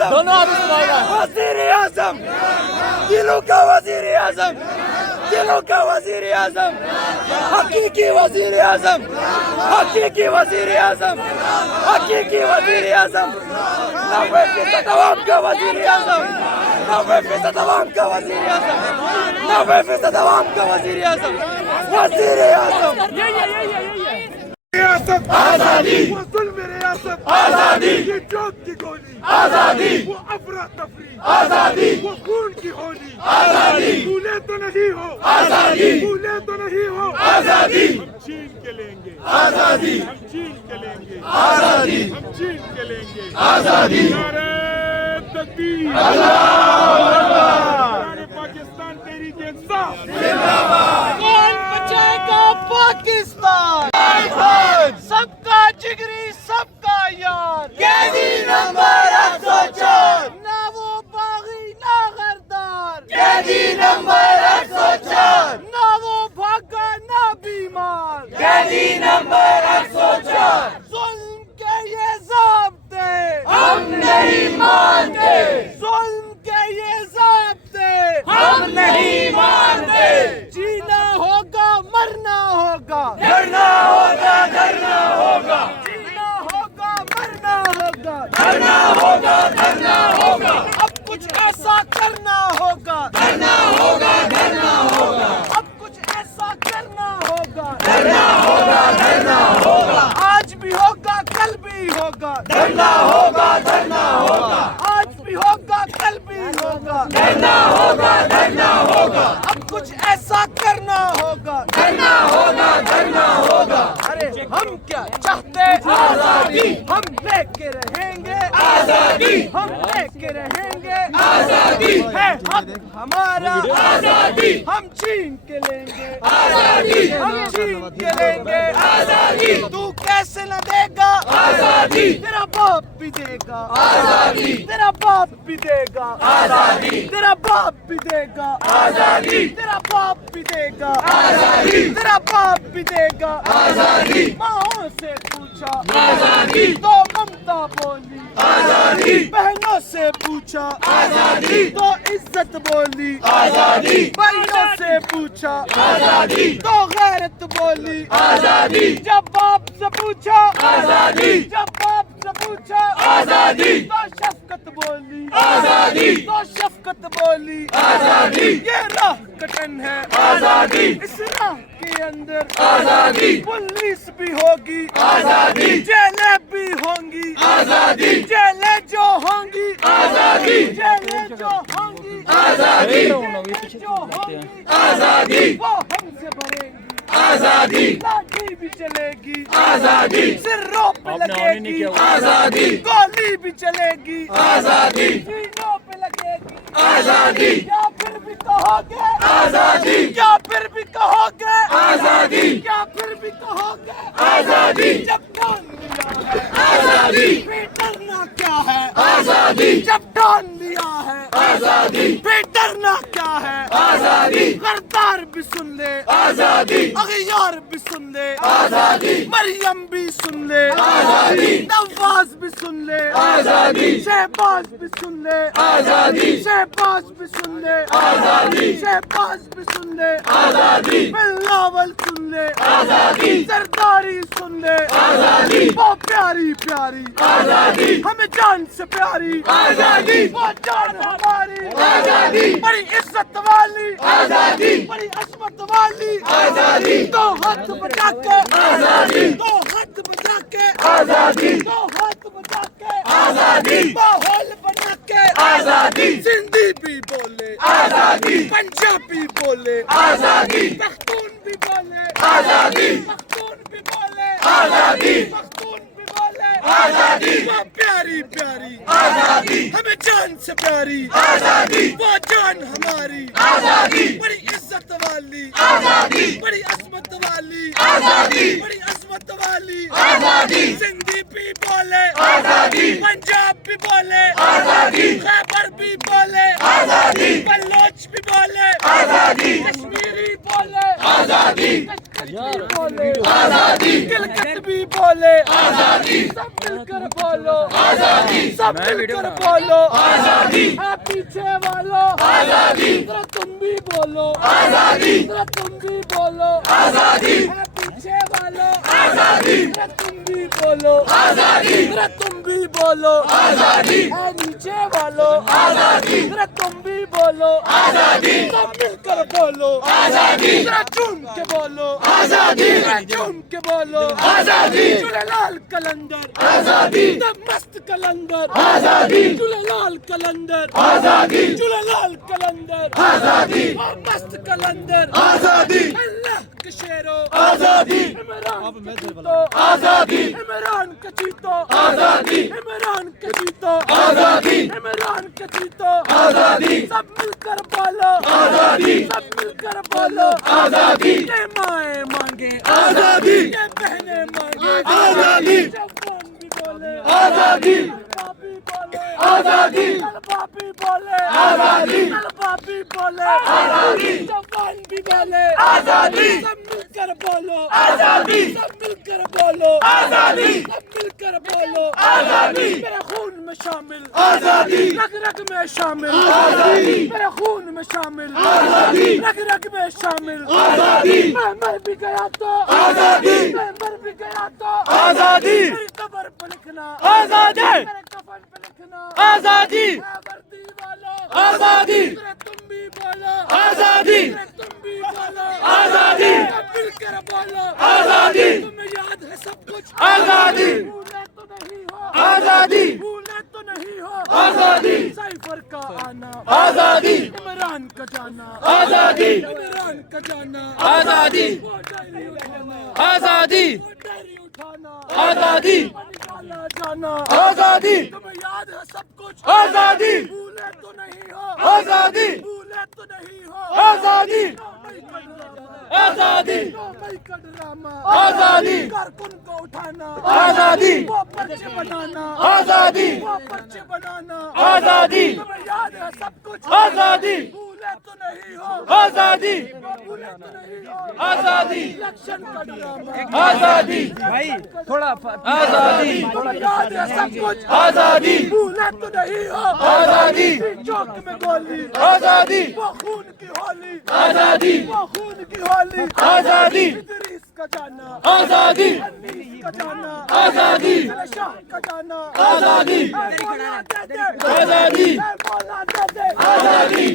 आजम, वजीर आजम, दिलों का वजीर आजम, दिलों का वजीर आजम, हकीकी वजीर आजम, हकीकी वजीर आजम, हकीकी वजीर आजम, 90% आवाम का वजीर आजम, 90% आवाम का वजीर आजम, 90% आवाम का वजीर आजम, वजीर आजम। रियासत आजादी, वो जुल्म रियासत आजादी, ये चौक की गोली आजादी, वो अफरा तफरी आजादी, वो खून की होली आजादी, भूले तो नहीं हो आजादी, भूले तो नहीं हो आजादी, हम छीन के लेंगे आजादी, हम छीन के लेंगे आजादी, हम छीन के लेंगे आजादी। नारे तकबीर, अल्लाहू अकबर, पाकिस्तान तेरी इंसाफ जिंदाबाद। कौन बचाएगा पाकिस्तान? सबका जिगरी सबका यार, कैदी नंबर 104, ना वो बागी ना गरदार, कैदी नंबर 104, ना वो भागा ना बीमार, कैदी नंबर 104। जुल्म के ये ज़ाब्ते हम नहीं मानते, जुल्म के ये ज़ाब्ते हम नहीं मानते। जीना होगा मरना होगा, डरना होगा डरना होगा, जीना होगा मरना होगा, डरना होगा डरना होगा। अब कुछ ऐसा करना होगा, डरना होगा डरना होगा, अब कुछ ऐसा करना होगा, डरना होगा डरना होगा। आज भी होगा कल भी होगा, डरना होगा डरना होगा, आज भी होगा कल भी होगा, डरना होगा डरना होगा। अब कुछ ऐसा करना होगा, डरना होगा डरना होगा। अरे हम क्या चाहते? आजादी, हम लेके रहेंगे आजादी, हम लेके रहेंगे आजादी, है हक हमारा आजादी, हम छीन के लेंगे आजादी, हम छीन के लेंगे आजादी। तू कैसे न देगा आजादी, तेरा बाप भी देगा आजादी, तेरा बाप भी देगा आजादी, तेरा बाप भी देगा आजादी, तेरा बाप भी देगा आजादी, तेरा बाप भी देगा आजादी। माओ से पूछा आजादी, तो ममता बोली आजादी, बहनों से पूछा आजादी, तो इज्जत बोली आजादी, भाइयों से पूछा आजादी, तो गैरत बोली आजादी। जब बाप से पूछा आजादी, जब बाप से पूछा आजादी, तो शफकत बोली आजादी, तो शफकत बोली आजादी। ये राह कटन है आजादी, इस राह के अंदर आजादी, पुलिस भी होगी आजादी, जेलें भी होंगी आजादी, जेलें जो होंगी आजादी, जेलें जो होंगी आजादी, जो होंगी आजादी, वो हमसे भरेंगी आजादी। लाठी भी चलेगी आजादी, सिरों पे लगेगी आजादी, गोली भी चलेगी आजादी, सीनों पे लगेगी आजादी। क्या फिर भी कहोगे आजादी, क्या फिर भी कहोगे आजादी, क्या फिर भी कहोगे आजादी। जब ठान लिया है आजादी, फिर डरना क्या है आजादी, जब ठान लिया है आजादी, फिर डरना क्या है आजादी। गद्दार भी सुन ले आजादी, अगयार भी सुन ले आजादी, मरियम भी सुन ले आजादी, नवाज भी सुन ले आजादी, शहबाज भी सुन ले आजादी, शहबाज भी सुन ले आजादी, शहबाज भी सुन ले आजादी, बिलावल सुन ले आजादी, सरदारी सुन ले आजादी। वो प्यारी प्यारी आजादी, हमें जान से प्यारी आजादी, वो जान हमारी आजादी, बड़ी इज्जत वाली आजादी, बड़ी अजमत वाली आजादी। दो हाथ बचा के आजादी, दो हाथ बचा के आजादी, दो हाथ बचा के आजादी, माहौल बना के आजादी। सिंधी भी बोले आजादी, पंजाबी बोले आजादी, पख्तून भी बोले आजादी, पख्तून भी बोले आजादी, पख्तून भी बोले आजादी। वो प्यारी प्यारी आजादी, हमें जान से प्यारी आजादी, वो जान हमारी आजादी, बड़ी इज्जत वाली आजादी, बड़ी अजमत वाली आजादी, बड़ी अजमत वाली आजादी। सिंधी भी बोले आजादी, पंजाब भी बोले आजादी, खैबर भी बोले आजादी, बलोच भी बोले आजादी, कश्मीरी बोले आजादी, कश्मीरी बोले आजादी, गिलगित भी बोले आजादी। सब मिलकर बोलो आजादी, सब मिलकर बोलो आजादी, है पीछे वालों आजादी, जरा तुम भी बोलो आजादी, जरा तुम भी बोलो आजादी, है पीछे वालों आजादी, जरा तुम भी बोलो आजादी, जरा तुम भी बोलो आजादी, है नीचे वालों आजादी, जरा तुम भी बोलो आजादी, सब मिलकर बोलो आजादी, जरा झूम के बोलो आजादी, झूम के बोलो आजादी, झूलेलाल कलंदर आजादी, मस्त कलंदर आजादी, झूलेलाल कलंदर आजादी, झूलेलाल कलंदर आजादी, मस्त कलंदर आजादी, अल्लाह के शेरो आजादी, इमरान के चीतो आजादी, इमरान के चीतो आजादी, इमरान के चीतो आजादी, इमरान के चीतो आजादी, सब मिलकर बोलो आजादी, सब मिलकर बोलो आजादी, ये माए मांगे आजादी, ये बहने मांगे आजादी, जवान भी बोले आजादी, बापी बोले आजादी, बापी बोले आजादी, बापी बोले आजादी, जवान भी बोले आजादी, सब मिलकर बोलो आजादी, सब मिलकर बोलो आजादी, सब मिलकर बोलो आजादी, मेरे खून में शामिल आजादी, रग रग में शामिल आजादी, मेरे खून में शामिल आजादी, रग रग में शामिल आजादी, मैं मर भी गया तो आजादी, मैं मर भी गया तो आजादी, मेरी कब्र पर लिखना आजादी, मेरे कफन पर लिखना आजादी, वर्दी वालों आजादी, तुम भी बोलो आजादी, तुम भी बोलो आजादी, मिलकर बोलो आजादी, तुम्हें याद है सब कुछ आजादी, भूले तो नहीं हो आजादी, भूले तो नहीं हो आजादी, साइफर का आना आजादी, इमरान का जाना आजादी, इमरान का जाना आजादी, वो डायरी उठाना आजादी, वो डायरी उठाना आजादी, निकाला जाना आजादी, तुम्हें याद है सब कुछ आजादी, भूले तो नहीं हो आजादी, भूले तो नहीं हो आजादी, आजादी, ड्रामा आजादी, कारकुन को उठाना आजादी, वो पर्चे बनाना आजादी, वो पर्चे बनाना आजादी, तुम्हें याद है सब कुछ आजादी, भूले तो नहीं हो आजादी, भूले तो नहीं हो आजादी, इलेक्शन का ड्रामा आजादी, भाई थोड़ा आजादी, याद है सब कुछ आजादी, भूले तो नहीं हो आजादी, चौक में गोली आजादी, वो खून की होली आजादी, वो खून की होली आजादी, इदरीस का जाना आजादी, अनीस का जाना आजादी, शाह का जाना आजादी, आजादी, आजादी,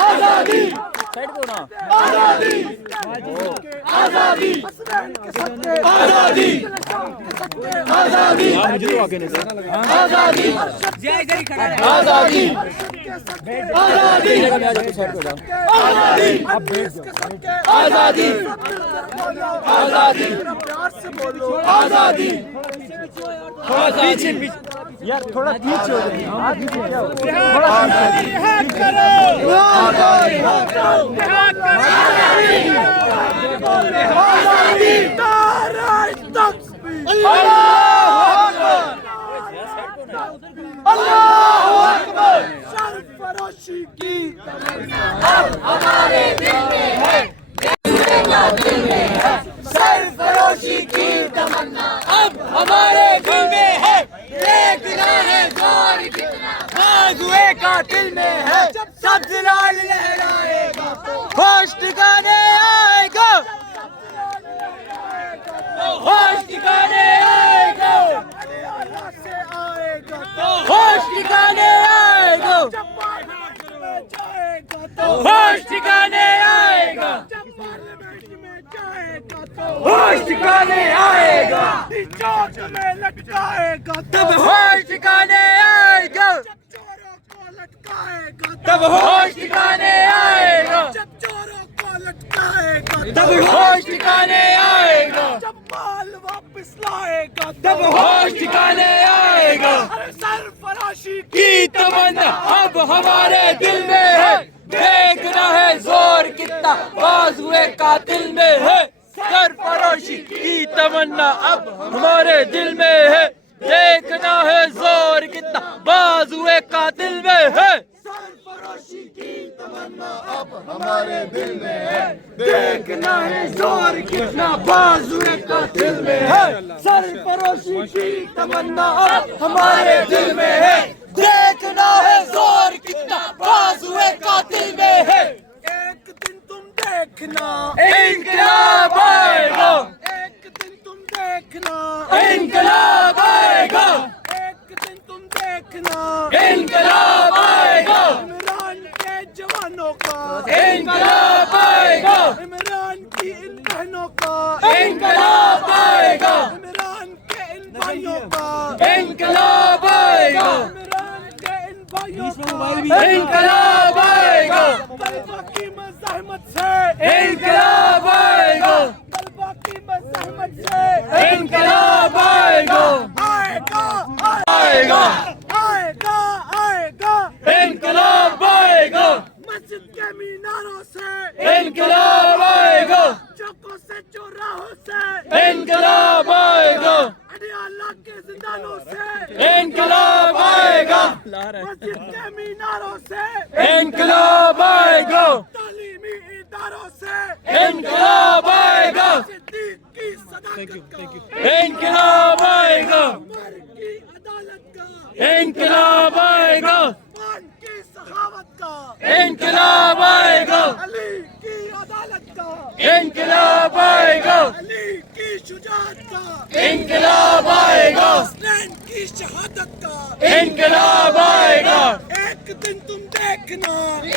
आजादी, साइड दो ना आजादी, आजादी, आजादी, आजादी, मुझे तो आगे नहीं आजादी, जय इधर ही खड़ा है आजादी, आजादी, आजादी, आप बैठ जाओ आजादी, आजादी, प्यार से बोलो आजादी, थोड़ा पीछे यार थोड़ा पीछे हो जाए सरफरोशी की अब हमारे दिल में है, दिल में है, सरफरोशी की तमन्ना अब हमारे दिल में है, देखना है जोर कितना बाजुए का दिल में है, सब्ज लाल लहराएगा होश ठिकाने आएगा, होश ठिकाने आएगा, होश ठिकाने आएगा, होश ठिकाने आएगा, होश ठिकाने आएगा, चौक में लटकाएगा तब होश ठिकाने आएगा, चोरों को लटकाएगा तब होश ठिकाने आएगा, जब चोरों को लटकाएगा तब होश ठिकाने आएगा, जब माल वापस लाएगा तब होश ठिकाने आएगा, सरफराशी की तमन्ना अब हमारे दिल में है, देखना है जोर कितना बाजुए कातिल में है, सरफरोशी की तमन्ना अब हमारे दिल में है, देखना है जोर कितना बाजुए कातिल में है, सरफरोशी की तमन्ना अब हमारे दिल में है, देखना है जोर कितना बाजुए का दिल में है, सरफरोशी की तमन्ना अब हमारे दिल में है, देखना है जोर कितना बाजुए का दिल में है। एक दिन तुम देखना इंकलाब आएगा, एक दिन तुम देखना इंकलाब आएगा, एक दिन तुम देखना इंकलाब आएगा, इमरान के जवानों का इंकलाब आएगा, इमरान की इन बहनों का इंकलाब आएगा, इमरान के इन भाइयों का इंकलाब आएगा, इमरान के इन भाइयों का इंकलाब आएगा, तलबा की मज़ाहमत से इंकलाब आएगा, तलबा की मज़ाहमत से इंकलाब आएगा, आएगा आएगा आएगा आएगा इंकलाब आएगा, मस्जिद के मीनारों से इंकलाब आएगा, चौकों से चौराहों से इंकलाब आएगा, अडियाला के जिंदानों से इंकलाब आएगा, मस्जिद के मीनारों से इंकलाब आएगा, तालीमी इदारों से इंकलाब आएगा, सिद्दीक की सदाकत का इंकलाब आएगा, उमर की अदालत का इंकलाब आएगा, उस्मान की सखावत का इंकलाब आएगा, अली की अदालत का इंकलाब आएगा, अली की शुजाअत का इंकलाब आएगा, हुसैन की शहादत का इंकलाब आएगा, एक दिन तुम देखना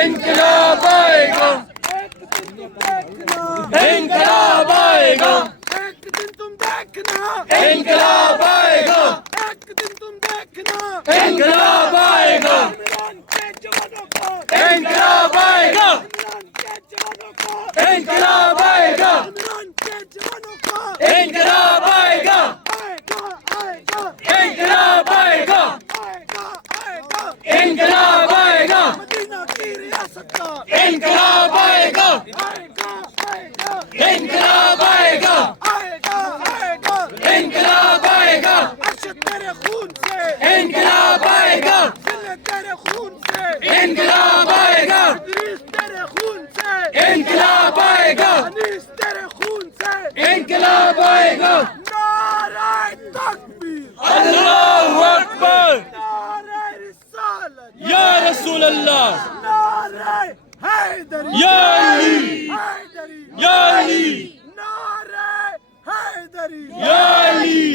इंकलाब आएगा, एक दिन तुम देखना इंकलाब आएगा, एक दिन तुम देखना इंकलाब आएगा, एक दिन तुम देखना इंकलाब आएगा, इमरान के जवानों को इंकलाब आएगा, इमरान के जवानों को इंकलाब आएगा, इमरान के जवानों को इंकलाब आएगा, आएगा आएगा इंकलाब आएगा, आएगा आएगा इंकलाब आएगा, मदीना की रियासत का इंकलाब आएगा, आएगा आएगा इंकलाब आएगा, आएगा आएगा इंकलाब आएगा, अर्श तेरे खून से इंकलाब आएगा, दिल तेरे खून से इंकलाब आएगा, इदरीस तेरे खून से इंकलाब आएगा, अनीस तेरे खून से इंकलाब आएगा, नारे तकबीर अल्लाहु अकबर, नारे रिसालत या रसूल अल्लाह, नारे हैदरी या अली, हैदरी या अली, नारे हैदरी या अली,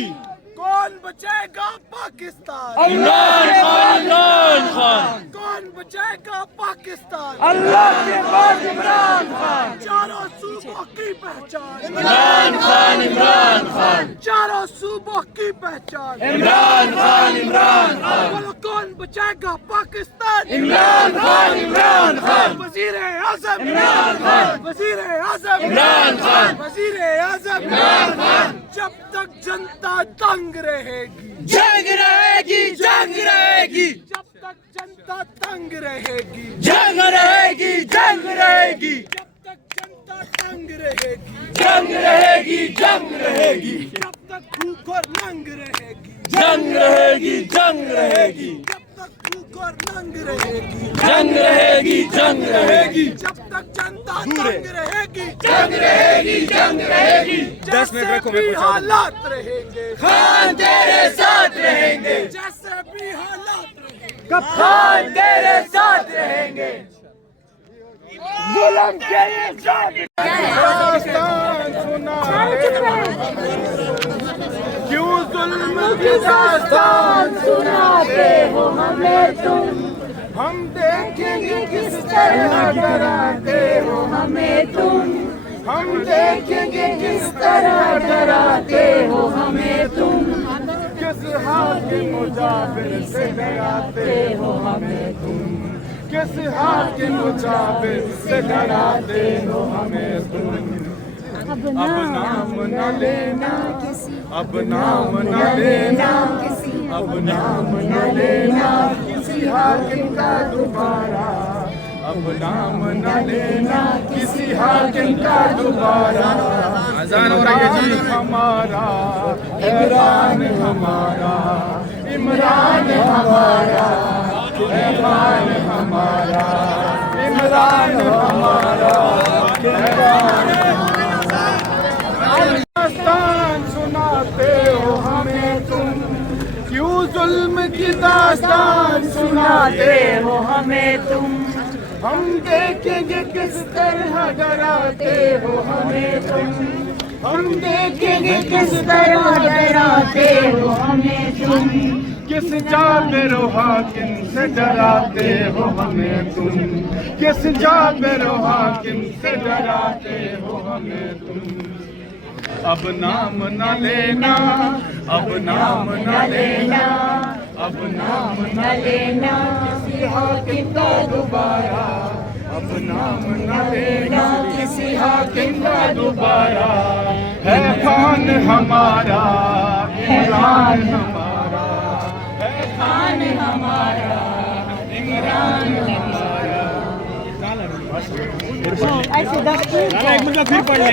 कौन बचाएगा पाकिस्तान, इमरान खान, इमरान खान, कौन बचाएगा पाकिस्तान, अल्लाह के बाद इमरान खान, चारों सूबों की पहचान इमरान खान, इमरान खान, चारों सूबों की पहचान इमरान खान, इमरान खान, बोलो कौन बचाएगा पाकिस्तान, इमरान खान, इमरान खान, वजीर आज़म इमरान खान, वजीर आज़म इमरान खान, वजीर आज़म इमरान खान, जब तक जनता तंग रहेगी जंग रहेगी, जंग रहेगी, जब तक जनता तंग रहेगी जंग रहेगी, जंग रहेगी, जब तक जनता तंग रहेगी जंग रहेगी, जंग रहेगी, जब तक भूख और नंग रहेगी जंग रहेगी, जंग रहेगी, जब तक भूख और नंग रहेगी जंग रहेगी, जंग रहेगी, जब तक जनता तंग रहेगी जंग रहेगी, जंग रहेगी, 10 मिनट रखो, मैं हालात रहेंगे खान तेरे साथ रहेंगे, जैसे भी हालात रहेंगे खान तेरे साथ रहेंगे, जुल्म के ये दास्तान सुना क्यों जुल्म की दास्तान सुनाते हो हमें तुम, हम देखेंगे किस तरह डराते हो हमें तुम, हम देखेंगे किस तरह डराते हो हमें तुम, किस हाल के मुजाबिर से डराते हो हमें तुम, किस हाल के मुजाबिर से डराते हो हमें तुम, अब नाम न लेना किसी, अब नाम न लेना किसी, अब नाम न लेना किसी हाकिम का दोबारा, अब नाम न लेना किसी हाकिम का दोबारा, अज़ान हो रही है जी, हमारा इमरान हमारा, इमरान हमारा, इमरान हमारा, इमरान इमरान हमारा दास्तान सुनाते हो हमें तुम, क्यों जुल्म की दास्तान सुनाते हो हमें तुम, हम देखेंगे किस तरह डराते हो हमें तुम, हम देखेंगे किस तरह डराते हो हमें तुम, किस जाबिर हाकिम से डराते हो हमें तुम, किस जाबिर हाकिम से डराते हो हमें तुम। अब नाम न लेना, अब नाम न लेना, अब नाम न लेना किसी हाकिम का दोबारा, अब नाम न लेना किसी हाकिम का दोबारा। है खान हमारा इमरान हमारा, है खान हमारा इमरान हमारा। ऐसे दस्तूर एक मिनट फिर पढ़ ले।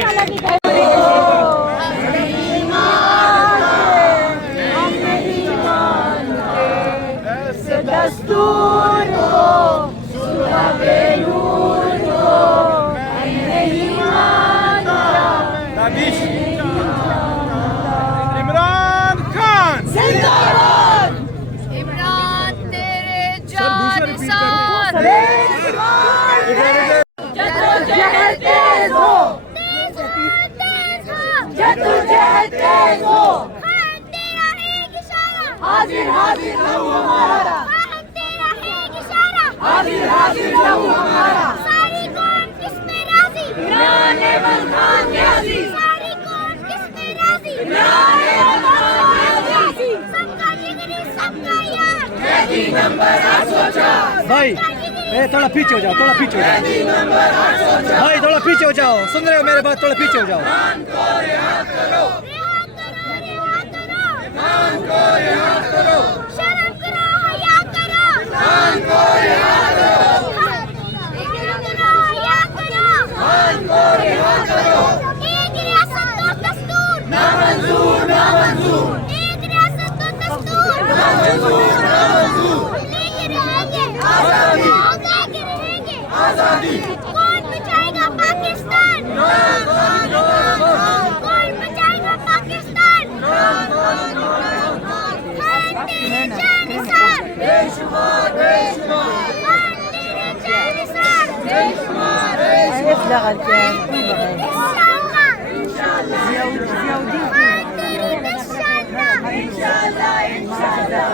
दस्तूर हो सुबह नूर हो, हम नहीं मानता। इमरान खान जिंदाबाद, इमरान तेरे जानिसार, जद्दोजहद तेज हो, जद्दोजहद तेज हो, तेरा एक इशारा, हाजिर हाजिर लहू हमारा, तेरा एक इशारा, हाजिर हाजिर लहू हमारा। सारी कौम किस पे राजी, इमरान अहमद खान न्याजी, सारी कौम किस पे राजी, इमरान अहमद खान न्याजी, सबका जिगरी सबका यार, कैदी नंबर 804। भाई थोड़ा पीछे हो जाओ, थोड़ा पीछे हो जाओ भाई, थोड़ा पीछे हो जाओ, सुन रहे हो मेरे बात, थोड़ा पीछे हो जाओ। मान को रिहा करो, मान को रिहा करो, शर्म करो हया करो, मान को रिहा करो, हया करो, मान को रिहा करो। एक रियासत दो दस्तूर, ना मंजूर, ना मंजूर, एक रियासत दो दस्तूर, ना मंजूर, ना मंजूर। लेके रहेंगे आजादी, लेके रहेंगे आजादी। कौन बचाएगा पाकिस्तान, कौन बचाएगा पाकिस्तान, तेरे जानिसार, बेशुमार, बेशुमार, तेरे जानिसार, बेशुमार, बेशुमार। इंशाअल्लाह, तेरे निशाना, इंशाअल्लाह, इंशाअल्लाह।